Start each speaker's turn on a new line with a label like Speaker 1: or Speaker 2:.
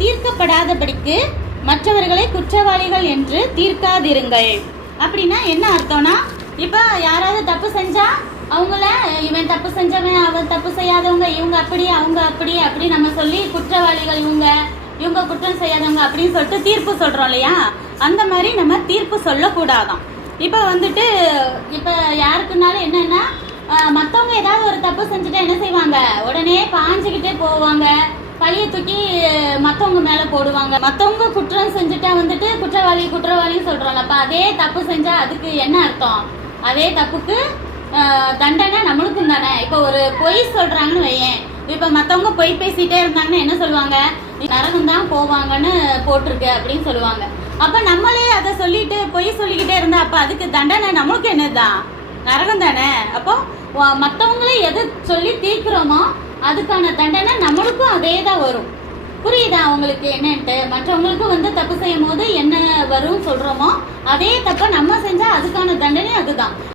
Speaker 1: தீர்க்கப்படாதபடிக்கு மற்றவர்களை குற்றவாளிகள் என்று தீர்க்காதிருங்கள். அப்படின்னா என்ன அர்த்தம்னா இப்போ யாராவது தப்பு செஞ்சா அவங்கள இவன் தப்பு செஞ்சவன் அவன் தப்பு செய்யாதவங்க இவங்க அப்படி அவங்க அப்படி அப்படி நம்ம சொல்லி குற்றவாளிகள் இவங்க இவங்க குற்றம் செய்யாதவங்க அப்படின்னு சொல்லிட்டு தீர்ப்பு சொல்கிறோம் இல்லையா? அந்த மாதிரி நம்ம தீர்ப்பு சொல்லக்கூடாதான். இப்போ வந்துட்டு இப்போ யாருக்குனாலும் என்னென்னா மற்றவங்க ஏதாவது ஒரு தப்பு செஞ்சுட்டா என்ன செய்வாங்க? உடனே பாஞ்சுக்கிட்டே போவாங்க. பழிய தூக்கி மத்தவங்க மேல போடுவாங்க. மத்தவங்க குற்றம் செஞ்சுட்டா வந்துட்டு குற்றவாளி குற்றவாளின்னு சொல்றோம்ல அப்போ அதே தப்பு செஞ்சா அதுக்கு என்ன அர்த்தம்? அதே தப்புக்கு தண்டனை நம்மளுக்கும் தானே? இப்போ ஒரு பொய் சொல்றாங்கன்னு வையேன். இப்ப மத்தவங்க பொய் பேசிட்டே இருந்தாங்கன்னா என்ன சொல்லுவாங்க? நரகம் தான் போவாங்கன்னு போட்டிருக்கு அப்படின்னு சொல்லுவாங்க. அப்ப நம்மளே அதை சொல்லிட்டு பொய் சொல்லிக்கிட்டே இருந்தா அப்ப அதுக்கு தண்டனை நம்மளுக்கு என்னதான் நரகம் தானே? அப்போ மற்றவங்களே எதை சொல்லி தீர்க்கிறோமோ அதுக்கான தண்டனை நம்மளுக்கும் அதே தான் வரும். புரியுதா உங்களுக்கு என்னன்ட்டு? மற்றவங்களுக்கும் வந்து தப்பு செய்யும் போது என்ன வரும் சொல்றோமோ அதே தப்ப நம்ம செஞ்சா அதுக்கான தண்டனை அதுதான்.